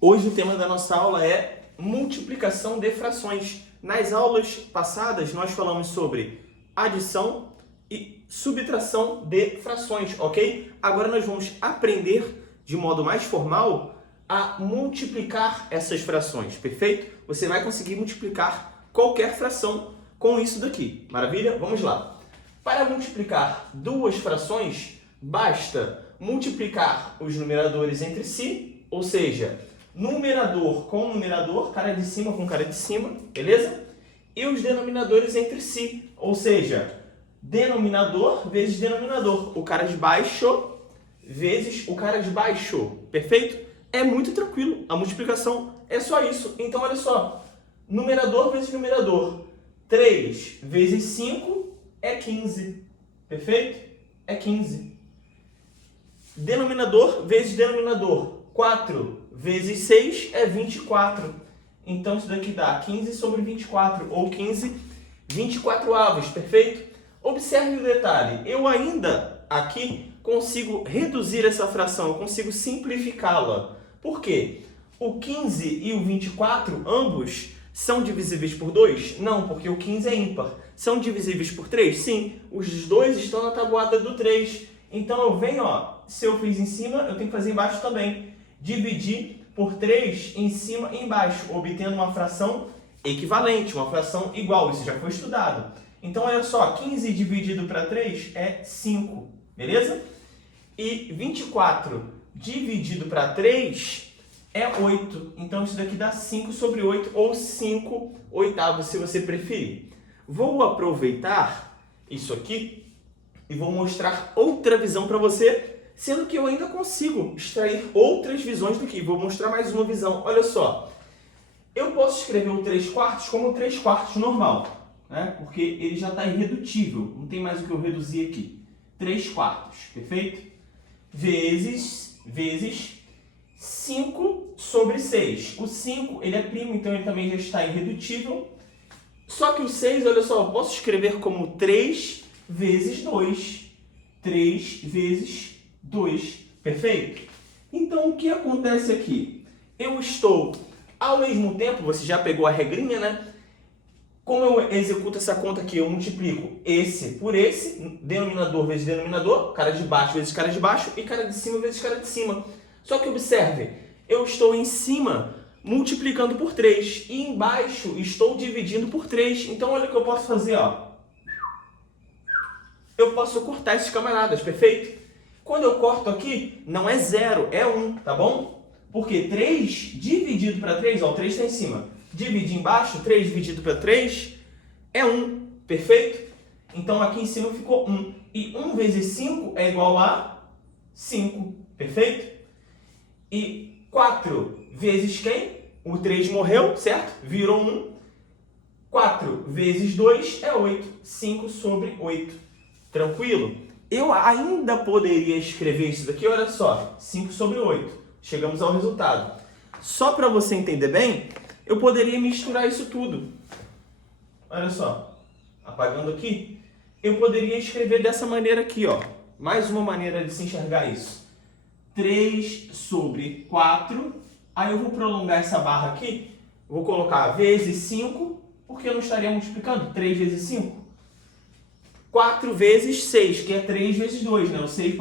Hoje o tema da nossa aula é multiplicação de frações. Nas aulas passadas nós falamos sobre adição e subtração de frações, ok? Agora nós vamos aprender de modo mais formal a multiplicar essas frações, perfeito? Você vai conseguir multiplicar qualquer fração com isso daqui, maravilha? Vamos lá. Para multiplicar duas frações, basta multiplicar os numeradores entre si, ou seja, numerador com numerador, cara de cima com cara de cima, beleza? E os denominadores entre si, ou seja, denominador vezes denominador, o cara de baixo vezes o cara de baixo, perfeito? É muito tranquilo, a multiplicação é só isso. Então, olha só, numerador vezes numerador, 3 vezes 5 é 15, perfeito? É 15. Denominador vezes denominador, 4 vezes 6 é 24. Então, isso daqui dá 15 sobre 24, ou 15 24avos, perfeito? Observe o detalhe, eu ainda aqui consigo reduzir essa fração, eu consigo simplificá-la. Por quê? O 15 e o 24, ambos, são divisíveis por 2? Não, porque o 15 é ímpar. São divisíveis por 3? Sim, os dois estão na tabuada do 3. Então, eu venho, ó, se eu fiz em cima, eu tenho que fazer embaixo também. Dividir por 3 em cima e embaixo, obtendo uma fração equivalente, uma fração igual. Isso já foi estudado. Então, olha só, 15 dividido para 3 é 5, beleza? E 24 dividido para 3 é 8. Então, isso daqui dá 5 sobre 8, ou 5 oitavos, se você preferir. Vou aproveitar isso aqui e vou mostrar outra visão para você, sendo que eu ainda consigo extrair outras visões do que. Vou mostrar mais uma visão. Olha só, eu posso escrever o 3 quartos como 3 quartos normal, né? Porque ele já está irredutível, não tem mais o que eu reduzir aqui. 3 quartos, perfeito? Vezes 5 sobre 6. O 5, ele é primo, então ele também já está irredutível. Só que o 6, olha só, eu posso escrever como 3 vezes 2. 3 vezes 2, perfeito? Então, o que acontece aqui? Eu estou, ao mesmo tempo, você já pegou a regrinha, né? Como eu executo essa conta aqui? Eu multiplico esse por esse, denominador vezes denominador, cara de baixo vezes cara de baixo e cara de cima vezes cara de cima. Só que observe, eu estou em cima multiplicando por 3 e embaixo estou dividindo por 3. Então, olha o que eu posso fazer, ó. Eu posso cortar esses camaradas, perfeito? Quando eu corto aqui, não é 0, é 1, tá bom? Porque 3 dividido para 3, ó, o 3 está em cima. Dividir embaixo, 3 dividido para 3 é 1, perfeito? Então, aqui em cima ficou 1. E 1 vezes 5 é igual a 5, perfeito? E 4 vezes quem? O 3 morreu, certo? Virou 1. 4 vezes 2 é 8. 5 sobre 8. Tranquilo? Eu ainda poderia escrever isso daqui, olha só. 5 sobre 8. Chegamos ao resultado. Só para você entender bem, eu poderia misturar isso tudo. Olha só. Apagando aqui, eu poderia escrever dessa maneira aqui, ó. Mais uma maneira de se enxergar isso. 3 sobre 4. Aí eu vou prolongar essa barra aqui. Vou colocar vezes 5, porque eu não estaria multiplicando. 3 vezes 5. 4 vezes 6, que é 3 vezes 2, né? O 6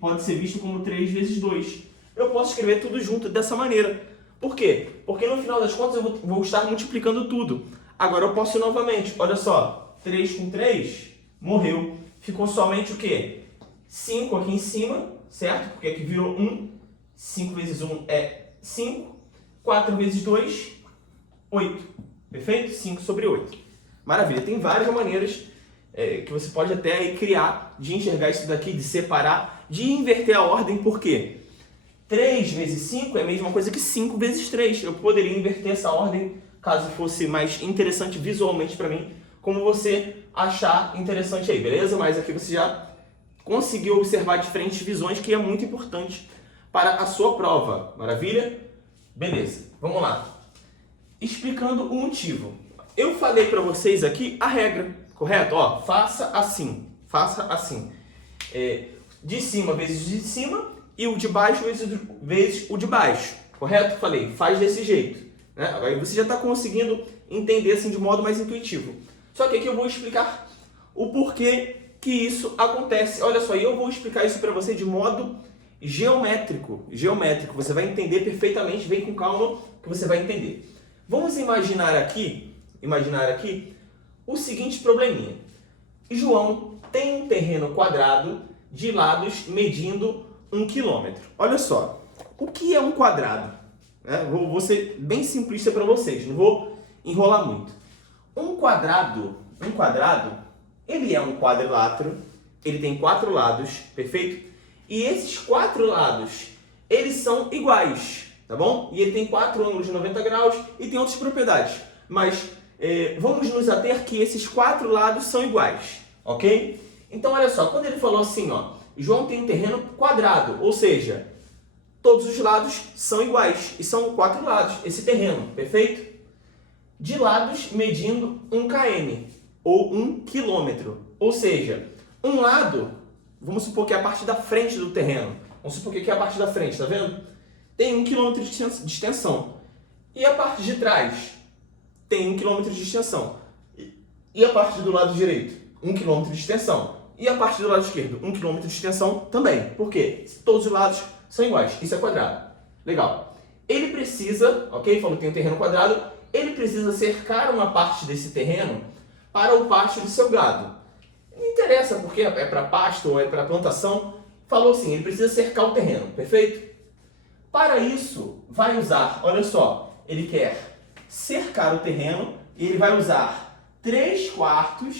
pode ser visto como 3 vezes 2. Eu posso escrever tudo junto dessa maneira. Por quê? Porque no final das contas eu vou estar multiplicando tudo. Agora eu posso novamente, olha só, 3 com 3, morreu. Ficou somente o quê? 5 aqui em cima, certo? Porque aqui virou 1. 5 vezes 1 é 5. 4 vezes 2, 8. Perfeito? 5 sobre 8. Maravilha. Tem várias maneiras que você pode até aí criar de enxergar isso daqui, de separar, de inverter a ordem. Por quê? 3 vezes 5 é a mesma coisa que 5 vezes 3. Eu poderia inverter essa ordem caso fosse mais interessante visualmente para mim, como você achar interessante aí, beleza? Mas aqui você já conseguiu observar diferentes visões, que é muito importante para a sua prova. Maravilha? Beleza, vamos lá. Explicando o motivo. Eu falei para vocês aqui a regra, correto? Ó, faça assim, faça assim. De cima vezes de cima e o de baixo vezes o de baixo. correto? Falei, faz desse jeito. Né? Aí você já está conseguindo entender assim de modo mais intuitivo. Só que aqui eu vou explicar o porquê que isso acontece. Olha só, eu vou explicar isso para você de modo geométrico. Geométrico, você vai entender perfeitamente, vem com calma que você vai entender. Vamos imaginar aqui o seguinte probleminha. João tem um terreno quadrado de lados medindo 1 km. Olha só, o que é um quadrado? Vou ser bem simplista para vocês, não vou enrolar muito. Um quadrado, ele é um quadrilátero, ele tem 4 lados, perfeito? E esses 4 lados, eles são iguais, tá bom? E ele tem 4 ângulos de 90 graus e tem outras propriedades. Mas vamos nos ater que esses 4 lados são iguais, ok? Então, olha só, quando ele falou assim, ó, João tem um terreno quadrado, ou seja, todos os lados são iguais e são 4 lados, esse terreno, perfeito? De lados medindo 1 km ou 1 quilômetro, ou seja, um lado, vamos supor que é a parte da frente do terreno, vamos supor que aqui é a parte da frente, tá vendo? Tem 1 km de extensão. E a parte de trás tem 1 km de extensão. E a parte do lado direito? 1 km de extensão. E a parte do lado esquerdo? 1 km de extensão também. Por quê? Todos os lados são iguais. Isso é quadrado. Legal. Ele precisa, ok? Falou que tem um terreno quadrado. Ele precisa cercar uma parte desse terreno para o pasto de seu gado. Não interessa porque é para pasto ou é para plantação. Falou assim, ele precisa cercar o terreno. Perfeito? Para isso, vai usar, olha só, ele quer cercar o terreno e ele vai usar 3/4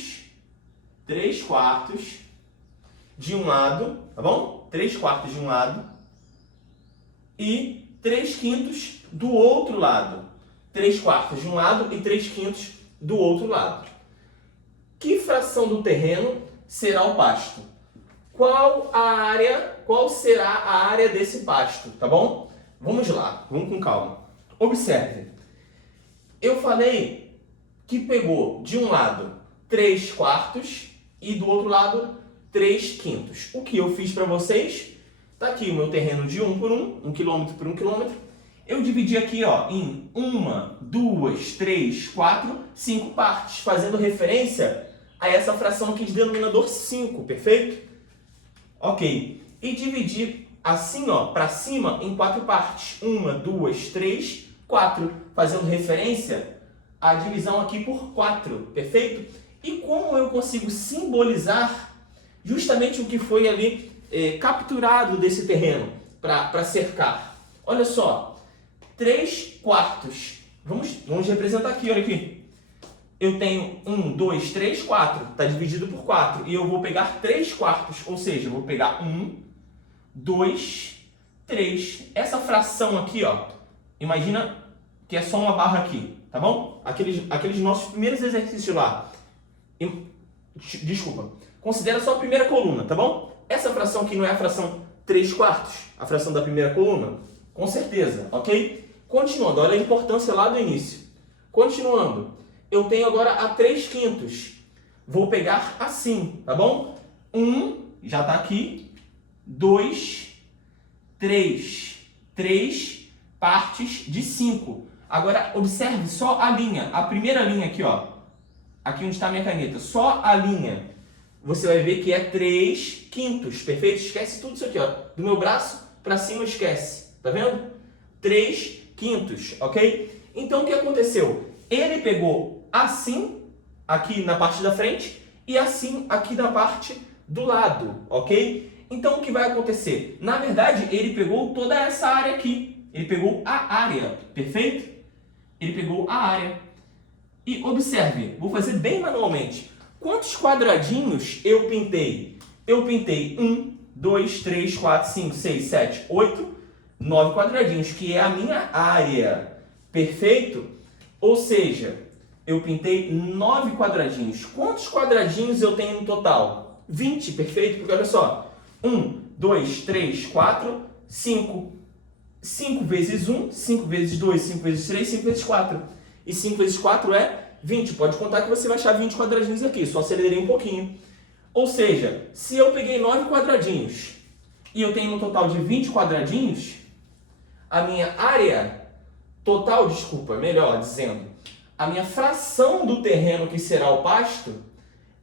de um lado, tá bom? 3/4 de um lado e 3/5 do outro lado. 3/4 de um lado e 3/5 do outro lado. Que fração do terreno será o pasto? Qual será a área desse pasto, tá bom? Vamos lá, vamos com calma. Observe. Eu falei que pegou de um lado 3/4 e do outro lado 3/5. O que eu fiz para vocês? Tá aqui o meu terreno de 1 por 1, 1 km por 1 km. Eu dividi aqui, ó, em 1, 2, 3, 4, 5 partes, fazendo referência a essa fração aqui de denominador 5, perfeito? Ok. E dividi assim, ó, para cima em 4 partes. 1, 2, 3, 4, fazendo referência à divisão aqui por 4, perfeito? E como eu consigo simbolizar justamente o que foi ali capturado desse terreno para cercar? Olha só, 3/4. Vamos representar aqui, olha aqui. Eu tenho 1, 2, 3, 4. Está dividido por 4. E eu vou pegar 3/4. Ou seja, eu vou pegar 1, 2, 3. Essa fração aqui, ó. Imagina que é só uma barra aqui, tá bom? Aqueles nossos primeiros exercícios lá. Desculpa. Considera só a primeira coluna, tá bom? Essa fração aqui não é a fração 3/4, a fração da primeira coluna? Com certeza, ok? Continuando, olha a importância lá do início. Continuando, eu tenho agora a 3/5. Vou pegar assim, tá bom? 1, já tá aqui. 2, 3. 3 partes de 5. Agora, observe só a linha, a primeira linha aqui, ó. Aqui onde está a minha caneta, só a linha. Você vai ver que é 3/5, perfeito? Esquece tudo isso aqui, ó. Do meu braço para cima, esquece. Tá vendo? 3/5, ok? Então, o que aconteceu? Ele pegou assim, aqui na parte da frente, e assim aqui na parte do lado, ok? Então, o que vai acontecer? Na verdade, ele pegou toda essa área aqui. Ele pegou a área, perfeito? Ele pegou a área. E observe, vou fazer bem manualmente. Quantos quadradinhos eu pintei? Eu pintei 1, 2, 3, 4, 5, 6, 7, 8, 9 quadradinhos, que é a minha área. Perfeito? Ou seja, eu pintei 9 quadradinhos. Quantos quadradinhos eu tenho no total? 20, perfeito? Porque olha só. 1, 2, 3, 4, 5. 5 vezes 1, 5 vezes 2, 5 vezes 3, 5 vezes 4. E 5 vezes 4 é 20. Pode contar que você vai achar 20 quadradinhos aqui. Só acelerei um pouquinho. Ou seja, se eu peguei 9 quadradinhos e eu tenho um total de 20 quadradinhos, a minha área total, desculpa, melhor dizendo, a minha fração do terreno que será o pasto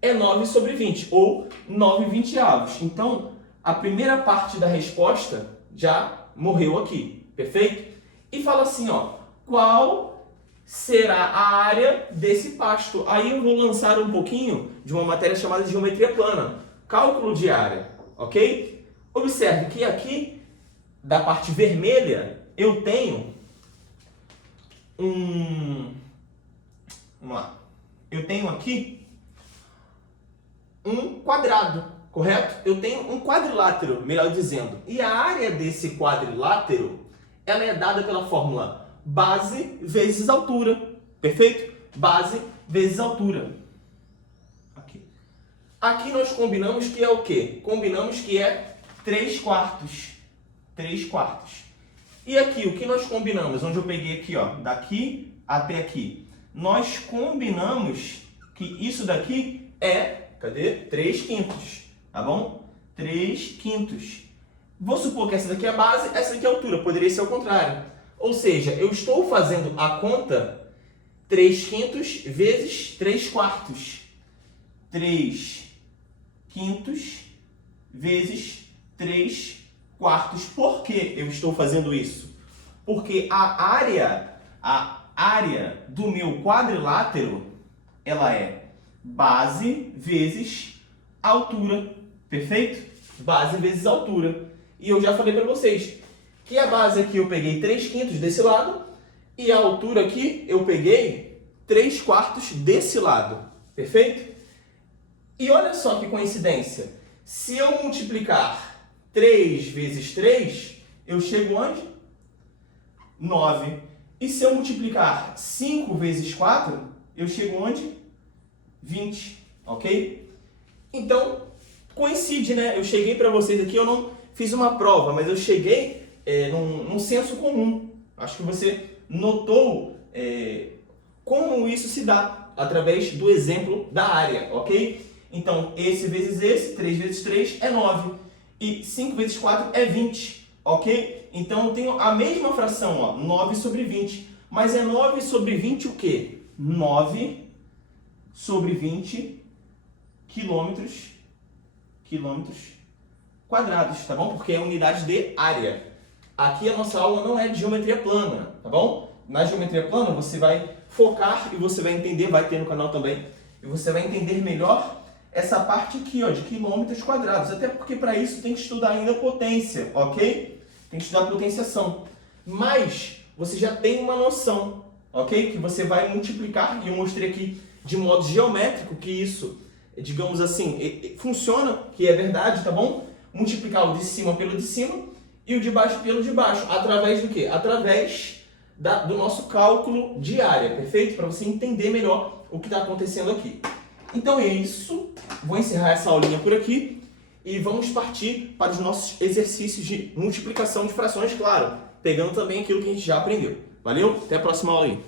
é 9 sobre 20, ou 9/20. Então, a primeira parte da resposta já morreu aqui, perfeito? E fala assim, ó, qual será a área desse pasto? Aí eu vou lançar um pouquinho de uma matéria chamada de geometria plana, cálculo de área, ok? Observe que aqui, da parte vermelha, eu tenho vamos lá. Eu tenho aqui um quadrado, correto? Eu tenho um quadrilátero, melhor dizendo. E a área desse quadrilátero, ela é dada pela fórmula base vezes altura, perfeito? Base vezes altura. Aqui nós combinamos que é o quê? Combinamos que é 3/4. 3/4. E aqui, o que nós combinamos? Onde eu peguei aqui, ó, daqui até aqui. Nós combinamos que isso daqui é, cadê? 3/5, tá bom? 3/5. Vou supor que essa daqui é a base, essa daqui é a altura. Poderia ser o contrário. Ou seja, eu estou fazendo a conta 3/5 vezes 3/4. 3/5 vezes 3/4. Por que eu estou fazendo isso? Porque a área do meu quadrilátero, ela é base vezes altura, perfeito? Base vezes altura. E eu já falei para vocês que a base aqui eu peguei 3/5 desse lado e a altura aqui eu peguei 3/4 desse lado, perfeito? E olha só que coincidência. Se eu multiplicar 3 vezes 3, eu chego onde? 9. E se eu multiplicar 5 vezes 4, eu chego onde? 20, ok? Então, coincide, né? Eu cheguei para vocês aqui, eu não fiz uma prova, mas eu cheguei num senso comum. Acho que você notou como isso se dá através do exemplo da área, ok? Então, esse vezes esse, 3 vezes 3 é 9. E 5 vezes 4 é 20, ok? Então, eu tenho a mesma fração, ó, 9 sobre 20. Mas é 9 sobre 20 o quê? 9 sobre 20 quilômetros quadrados, tá bom? Porque é unidade de área. Aqui a nossa aula não é de geometria plana, tá bom? Na geometria plana você vai focar e você vai entender, vai ter no canal também, e você vai entender melhor essa parte aqui, ó, de quilômetros quadrados. Até porque para isso tem que estudar ainda potência, ok? Tem que estudar potenciação. Mas você já tem uma noção, ok? Que você vai multiplicar, e eu mostrei aqui de modo geométrico que isso, digamos assim, funciona, que é verdade, tá bom? Multiplicar o de cima pelo de cima e o de baixo pelo de baixo. Através do quê? Através do nosso cálculo de área, perfeito? Para você entender melhor o que está acontecendo aqui. Então é isso. Vou encerrar essa aulinha por aqui e vamos partir para os nossos exercícios de multiplicação de frações, claro, pegando também aquilo que a gente já aprendeu. Valeu? Até a próxima aula aí.